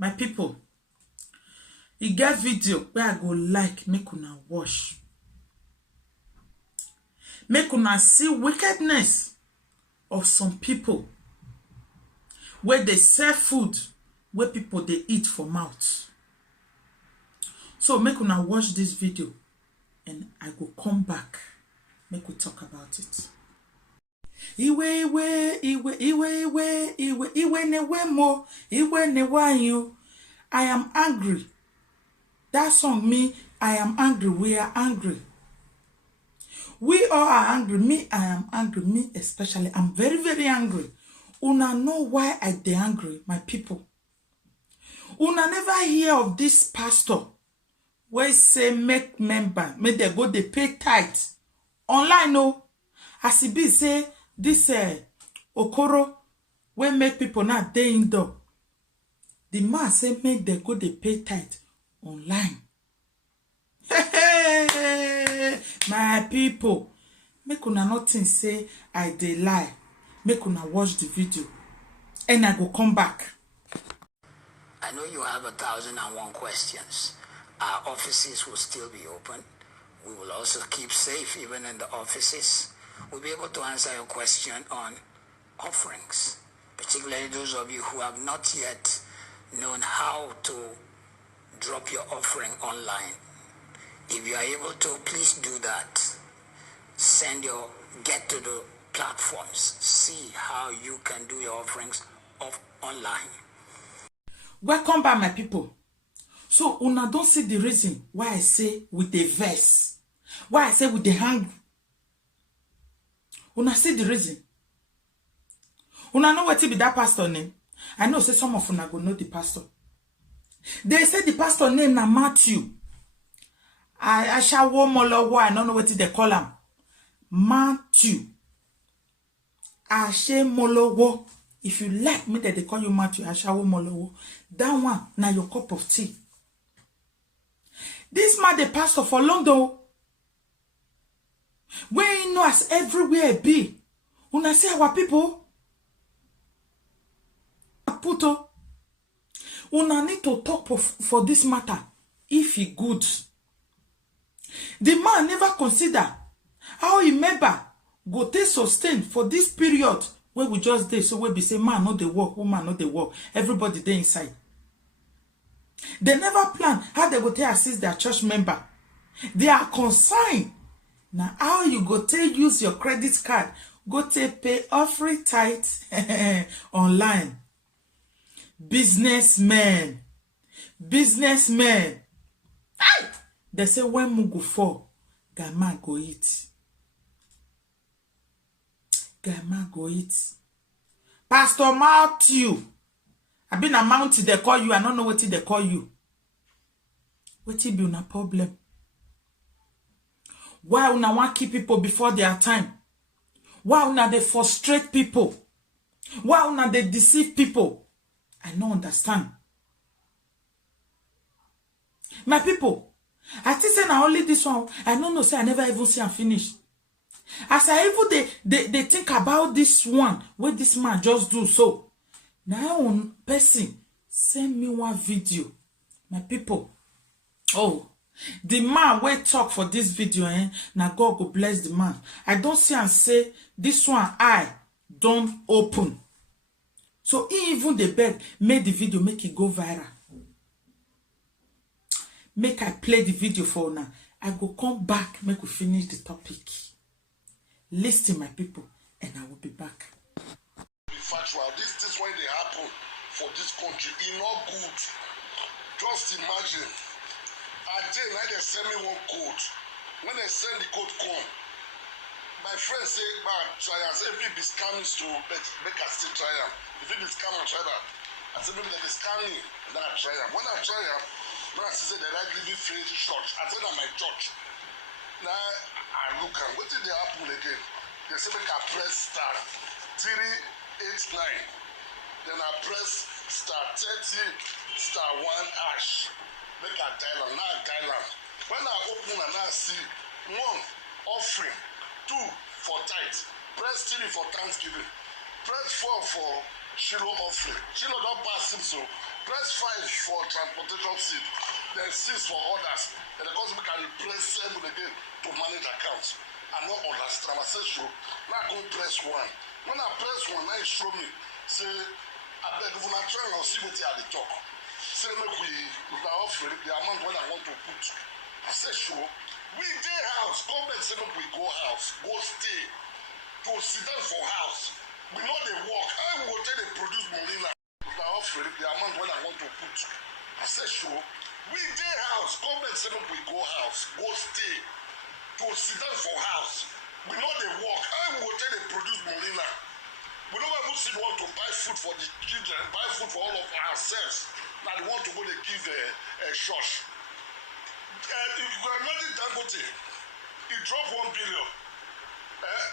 My people, e get video where I go like make una watch. Make una see wickedness of some people where they sell food where people they eat for mouth. So make una watch this video and I go come back. Make we talk about it. Iwe newe mo, iwe newa you. I am angry. That song me, I am angry. We are angry. We all are angry. Me, I am angry. Me especially. I'm very, very angry. Una know why I dey angry, my people. Una never hear of this pastor where say make member, make they go they pay tithe. Online no. As it be say this Okoro where make people not dey indoor. The man say make they go they pay tithe online. Hey, my people, make una nothing say I dey lie. Make una watch the video and I go come back. I know you have 1,001 questions. Our offices will still be open. We will also keep safe even in the offices. We'll be able to answer your question on offerings, particularly those of you who have not yet known how to drop your offering online. If you are able to, please do that. Get to the platforms, see how you can do your offerings online. Welcome back, my people. So una don't see the reason why I say with the verse, why I say with the hang. Una see the reason. Una know what be that pastor name. I know say some of una go know the pastor. They say the pastor name na Matthew. I shall warm all I don't know what they call him. Matthew. Ashe Molowo. If you like me that they call you Matthew Ashawo Molowo, that one now your cup of tea. This man the pastor for London. Where you know as everywhere be. Una see our people. Puto. Una need to talk for this matter if he good. The man never consider how he member go take sustain for this period where we just dey. So we be say man not the work, woman not the work. Everybody dey inside. They never plan how they go take assist their church member. They are concerned. Now how you go take use your credit card, go take pay offering tithe online. Businessmen. They say when Mugu fall, Gama go eat. Gama go eat. Pastor Matthew. I been a mountain they call you. I don't know what they call you. What be una problem? Why una want keep people before their time? Why una they frustrate people? Why una they deceive people? I don't understand. My people, I think say na only this one. I don't know, say I never even see and finish. As I even they think about this one, what this man just do so. Now one person send me one video. My people. Oh, the man will talk for this video, now God go bless the man. I don't see and say this one I don't open. So he even the beg made the video make it go viral. Make I play the video for now. I go come back, make we finish the topic. Listen, my people, and I will be back. Be factual. This is when they happen for this country. It's not good. Just imagine. Now they send me one code. When they send the code come, my friend say, man, try and say if it be scamming to make us still try them. If it be scamming, try that. I said maybe they be scamming, and then I try them. When I try them, when I see the right living faith church, I said that my church. Now I look and what did they happen again? They say make I press star 389. Then I press star 30 star 1 hash. Make a dial and now dial. When I open and I see 1 offering, 2 for tithe, press 3 for Thanksgiving, press 4 for Shiloh offering. Shiloh don't pass him, so Press 5 for transportation seat, then 6 for others. And the customer can press 7 again to manage accounts. I don't understand. I say, sure. Now I go press 1. When I press 1, now it show me. Say, I beg if I try and see what I talk. Say, make we offer the amount when I want to put. I say, sure. We day house. Government say, make we go house. Go stay. To sit down for house. We know they work. I will tell they produce money now. I offer the amount when I want to put. I say, sure. We day house. Government say, make we go house. Go stay. To sit down for house. We know they work. I will tell they produce money now. We don't even see want to buy food for the children, buy food for all of ourselves. Now they want to go to give a church. If you can imagine Dangote, he dropped 1 billion.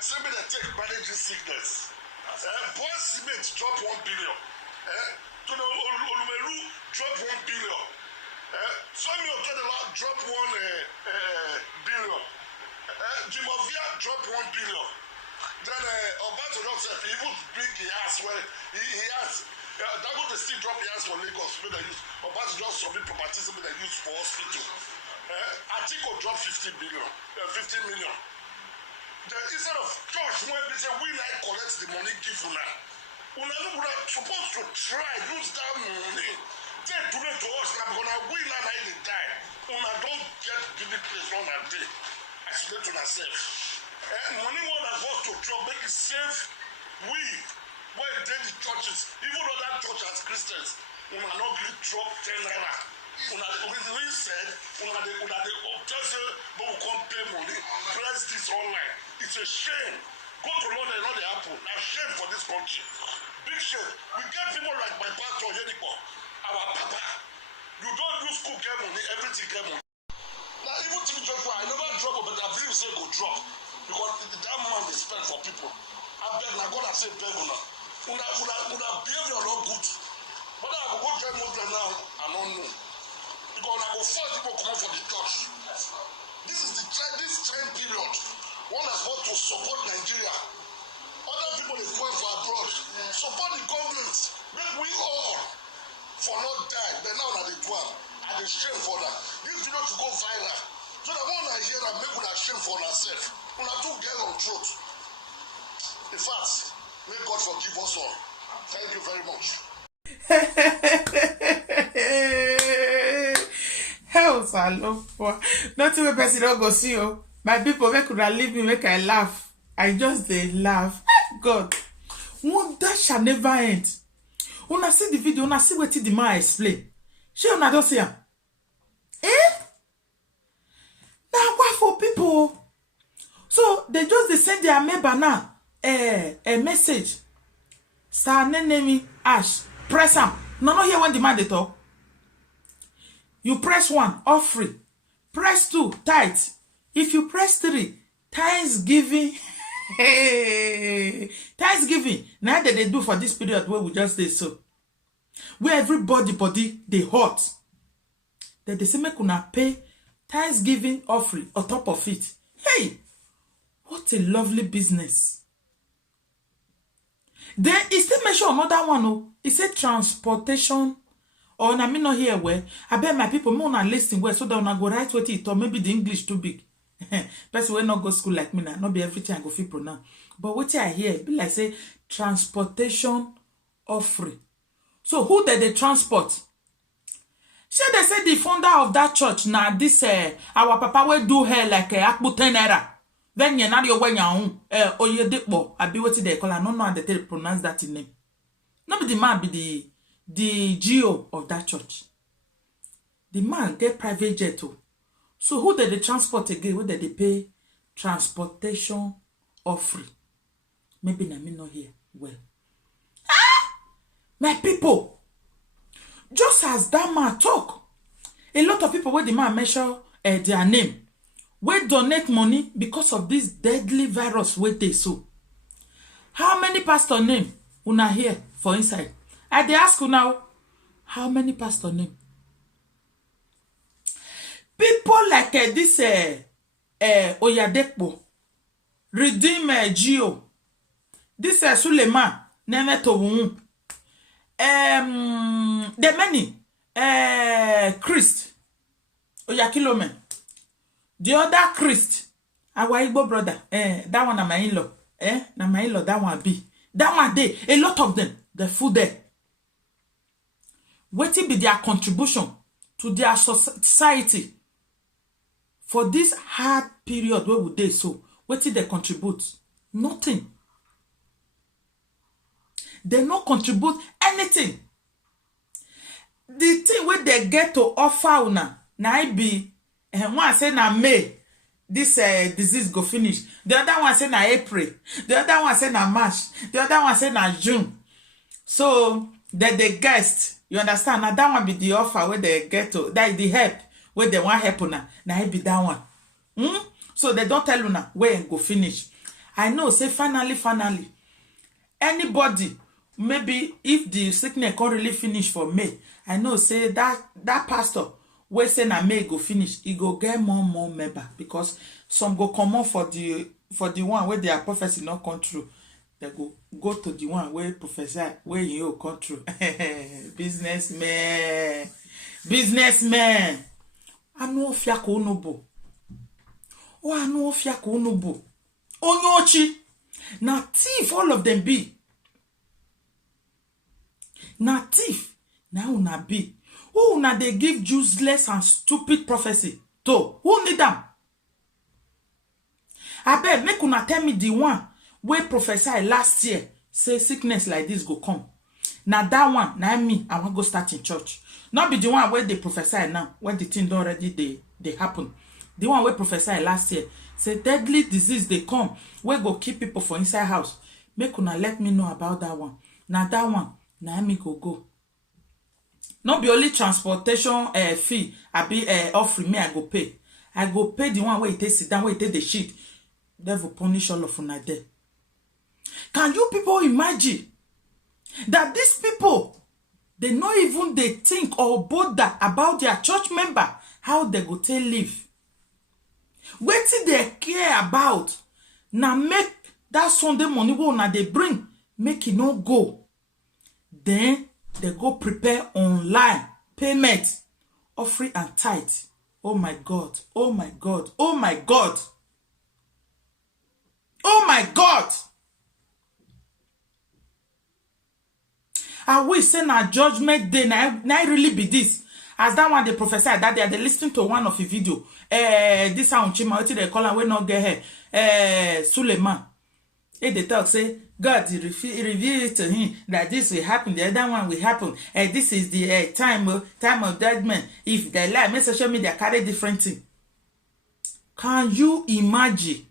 Say me they take managing sickness. Boy Cement drop 1 billion. To the Olumeru drop 1 billion. Some of them drop 1 billion. Jimovia drop 1 billion. Then Obato himself, he even bring the ass where he has. That would still drop the ass for Lagos. When they use Obato just submit properties they use for hospital. Atiko drop 15 million. Then instead of church when they say we like collect the money give una. Una supposed to try use that money. They do it to us now because we now they die. Una don't get the place on a day. Isolate on ourselves. Money one has got to drop, make it safe. We, when they the churches, even other churches, Christians, we will not really drop 10 naira. We said, we just say, but we can't pay money. Press this online. It's a shame. Go to London, not the Apple. A shame for this country. Big shame. We get people like my pastor, Yenipo, our papa. You don't use school get money, everything get money. Now, even Timmy Joshua, I never drop, but I believe say go drop. Because that man they spend for people. I beg now God I say beg una. Una behavior not good. But I go join Muslim now, I don't know. Because I go force people come out for the church. This is this time period. One has got to support Nigeria. Other people is going for abroad. Support the government. Make we all for not die. But now they do it. And they shame for that. This video to go viral. So the one Nigeria make una shame for ourselves. Una too get on truth. In fact, may God forgive us all. Thank you very much. Hells I love for nothing a person don't go see you. My people make could leave me make I laugh. I just they laugh. God, one that shall never end. Una see the video, una see what the man explain. She una don't see him. Now what for people? So they just send their member now a message. Star name Ash. Press am. No hear when the man they talk. You press 1, offering. Press 2, tithe. If you press 3, thanksgiving. Hey, thanksgiving. Now that they do for this period where we just did so. Where everybody body they hot. That they say make una pay thanksgiving offering on top of it. Hey, what a lovely business. Then it still mention another one. Oh, it said transportation. Or na me not here where I bet my people more not listen where so that when I go write what it or maybe the English too big. Person will not go school like me now. Not be everything I go feel pronounce. But what I hear be like say transportation offering. So who did they transport? Should they say the founder of that church now this our papa will do her like akbu 10 naira. Then you not your way own Oyedepo. I be what they call. I don't know how they pronounce that in name. Not be the man be the GO of that church. The man get private jet too. So who did they transport again? Who did they pay transportation offering? Maybe na me not here. Well, my people, just as that man talk, a lot of people where the man measure their name, we donate money because of this deadly virus where they so. How many pastor name una here for inside? I dey ask you now, how many pastor name? People like this Oyadepo, Redeem Gio, this Suleiman, Neme Towun, the many Christ Oyakilome, the other Christ, our Igbo brother, that one na my in-law, na my in-law, that one be, that one day, a lot of them, the food there. What will be their contribution to their society for this hard period where would they so? What will they contribute? Nothing. They not contribute anything. The thing where they get to offer una, na I be, one say na May, this disease go finish. The other one say na April. The other one say na March. The other one say na June. So that the guest, you understand? Now that one be the offer where they get to, that is the help where they want help una. Now it be that one. So they don't tell una where and go finish. I know, say finally, anybody, maybe if the sickness can't really finish for May, I know, say that pastor where say na May go finish, he go get more member because some go come on for the one where their prophecy not come true. They go to the one where professor where you come true. Businessman. Anu ofia ko unubo. O anu ofia ko unubo. Onyochi. Na thief all of them be. Na thief. Na una be. Who una they give useless and stupid prophecy to? Who need them? I bet make una tell me the one where prophesy last year say sickness like this go come. Now that one, now me, I want go start in church. Not be the one where they prophesy now, when the thing already they happen. The one where prophesy last year say deadly disease they come, where go keep people for inside house. Make una let me know about that one. Now that one, now me go. Not be only transportation fee, I be offering me, I go pay. I go pay the one where it takes sit down, where it take the shit. Devil punish all of una there. Can you people imagine that these people, they not even they think or bother about their church member, how they go take live? What they care about? Now make that Sunday money when they bring, make it no go. Then they go prepare online payment, offering and tithe. Oh my God! Oh my God! Oh my God! Oh my God! I wish say na judgment day na really be this. As that one they prophesy that they listening to one of the video. This sound chima what they call and we not get here. Suleiman. They talk say God reveal it to him that this will happen, the other one will happen. This is the time of judgment. If they lie, make social media carry different thing. Can you imagine?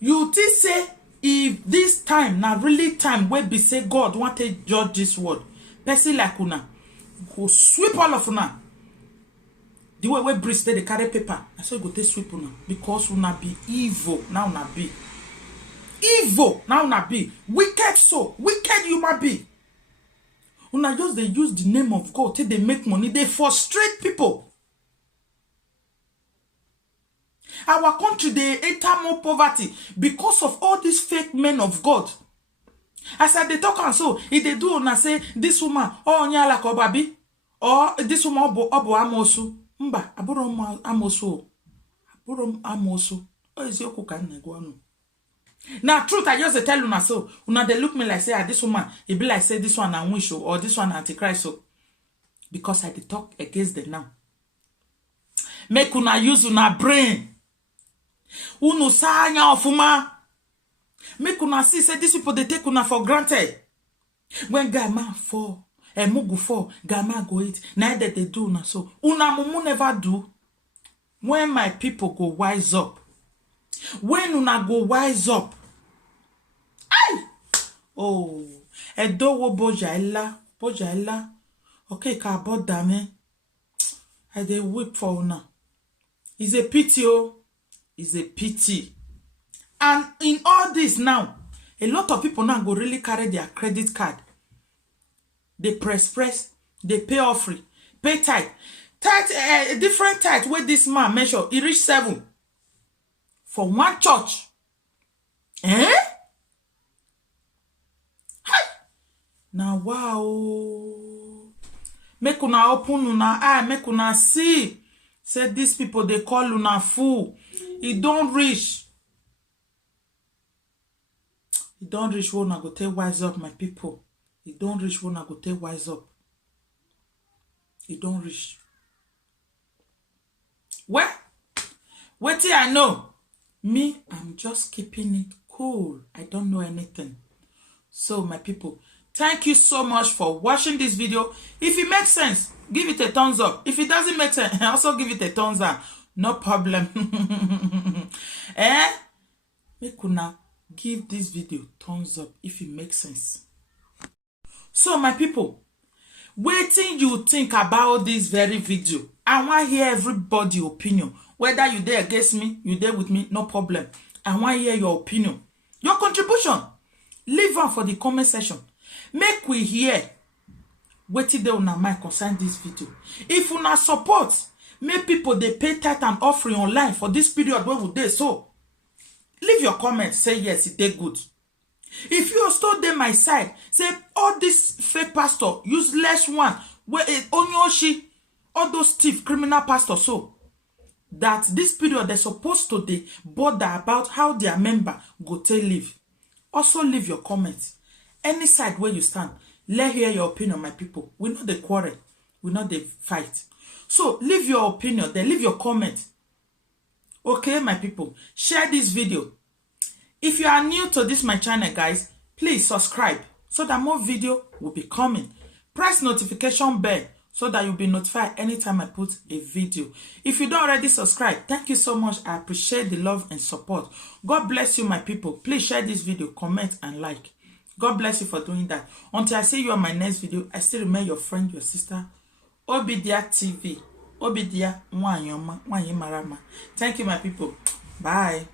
You think say if this time now really time where be say God want to judge this world, person like una go sweep all of una. The way we breeze they carry paper, I say go take sweep una because una be evil. Now una be evil. Now una be wicked, so wicked human be. Una just they use the name of God till they make money. They frustrate people. Our country, they enter more poverty because of all these fake men of God. As I they talk and so, if they do and say, this woman, oh, nyala kobabi, or this woman, obo amosu, mba, aburo amosu, oh, is your cook and neguano. Now, truth, I just tell you so, una they look me like say, this woman, it be like say, this one and wish or this one antichrist so, because I they talk against them now. Make una use una brain. Uno sanya ofuma. Make una see say these people they take una for granted. When Gama fall, Mugu fall, Gama go eat. Neither they do una so. Una mumu never do. When my people go wise up. When una go wise up. Ay! Oh, Edowo bojaila. Okay, ka about dame. I they whip for una. It's a pity, oh. It's a pity. And in all this now, a lot of people now go really carry their credit card. They press, they pay offering, pay tithe. Different tithe where this man measure, he reach 7 for one church. Now wow. Make una open una eye, make una see. Say these people they call una fool. It don't reach. It don't reach when I go take wise up, my people. It don't reach when I go take wise up. It don't reach. Well, what do I know? Me, I'm just keeping it cool. I don't know anything. So, my people, thank you so much for watching this video. If it makes sense, give it a thumbs up. If it doesn't make sense, also give it a thumbs down. No problem. Make una give this video thumbs up if it makes sense. So, my people, wetin you think about this very video? I want to hear everybody opinion. Whether you there against me, you there with me, no problem. I want to hear your opinion, your contribution. Leave am for the comment section. Make we hear wetin dey una mind concern this video. If una support, make people dey pay tithe and offering online for this period wey we dey so. Leave your comment, say yes, it dey good. If you still dey my side, say all this fake pastor, useless one, where onyoshi, all those thief criminal pastors, so that this period they're supposed to dey bother about how their member go take live. Also leave your comments. Any side where you stand, let hear your opinion, my people. We know the quarrel, we know the fight. So leave your opinion, then leave your comment. Okay, my people, share this video. If you are new to this my channel, guys, please subscribe so that more video will be coming. Press notification bell so that you'll be notified anytime I put a video. If you don't already subscribe, thank you so much. I appreciate the love and support. God bless you, my people. Please share this video, comment, and like. God bless you for doing that. Until I see you on my next video, I still remain your friend, your sister, Obidia TV. Obidia Mwanyoma, Mwanyimarama. Thank you, my people. Bye.